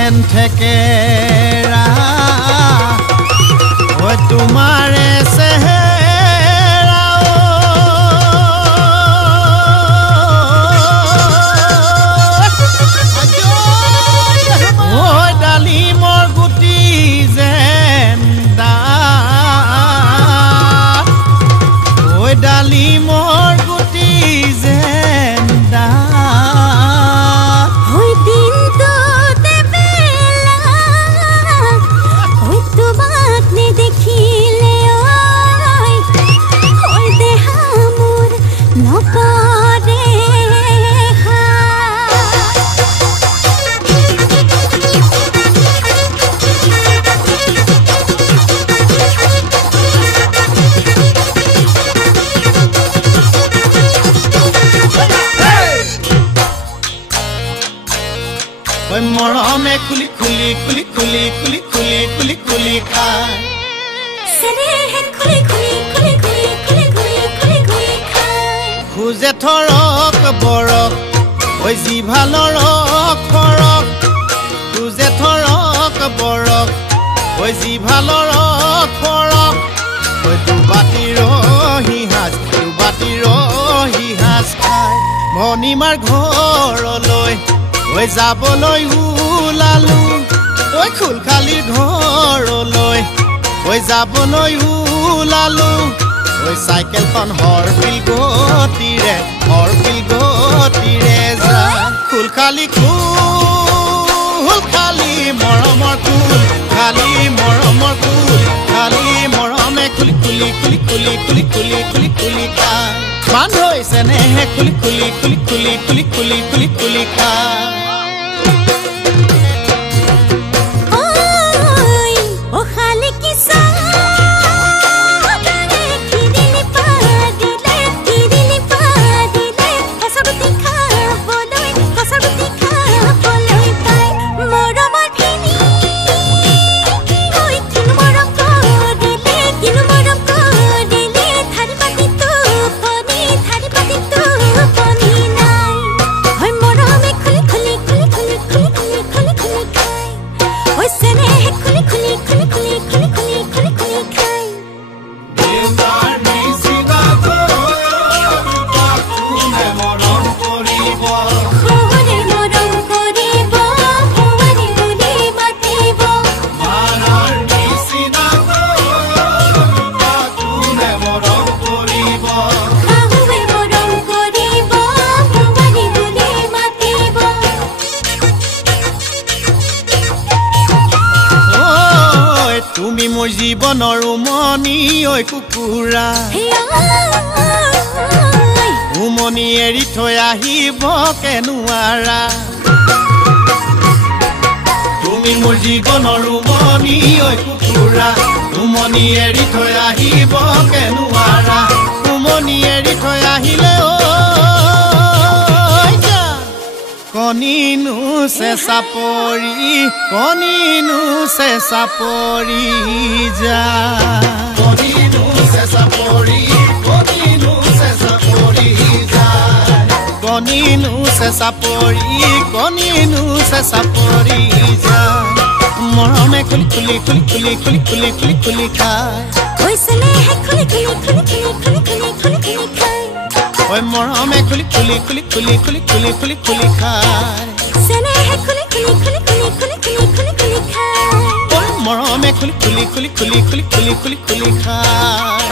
যেন থেকেৰা ঐ তোমাৰে চেহেৰা ঐ ডালিমৰ গুটি যেন ডাঠ ঐ ডালিমৰ গুটি যেন ডাঠ ঐ দিনটো দেবেলা ঐ তোমাক নেদেখিলে ঐ দেহা মোৰ নপৰে ঐ মৰমে খুলি খুলি খুলি খুলি খুলি খুলি খুলি খুলি খায় চেনেহে খুলি খুলি খুলি খুলি খুলি খুলি খুলি খুলি খায় খুজে থৰক বৰক ঐ জিভালৰ খৰক খুজে থৰক বৰক ঐ জিভালৰ খৰক ঐ দুবাটিৰ সিহাজ খায় ভনীমাৰ ঘৰলৈ ঐ যাবলৈ ওলালো ঐ খুলখালিৰ ঘৰলৈ ঐ যাবলৈ ওলালো ঐ চাইকেলখন হৰপিল গতিৰে যায় খুলখালি খালি মৰমৰ কুল খালি মৰমৰ কুল খালি মৰমে খুলি খুলি খুলি খুলি খুলি খুলি খুলি খুলি খায় মান হৈছে নেহে খুলি খুলি খুলি খুলি খুলি খুলি খুলি খুলি খায় তুমি মোৰ জীৱনৰ উমনি ঐ কুকুৰা উমনি এৰি থৈ আহিব কেনুৱাৰা তুমি মোৰ জীৱনৰ উমনি ঐ কুকুৰা উমনি এৰি থৈ আহিব কেনুৱাৰা উমনি এৰি থৈ আহিলে কণিনো চেঁচা পৰি যা কণিনো চেঁচা পৰি যা কণিনো চেঁচা পৰি যা মৰমে খুলি খুলি খুলি খুলি খুলি খুলি খুলি খুলি খায় ঐ মৰমে খুলি খুলি খুলি খুলি খুলি খুলি খুলি খুলি খায় মৰমে খুলি খুলি খুলি খুলি খুলি খুলি খুলি খুলি খায়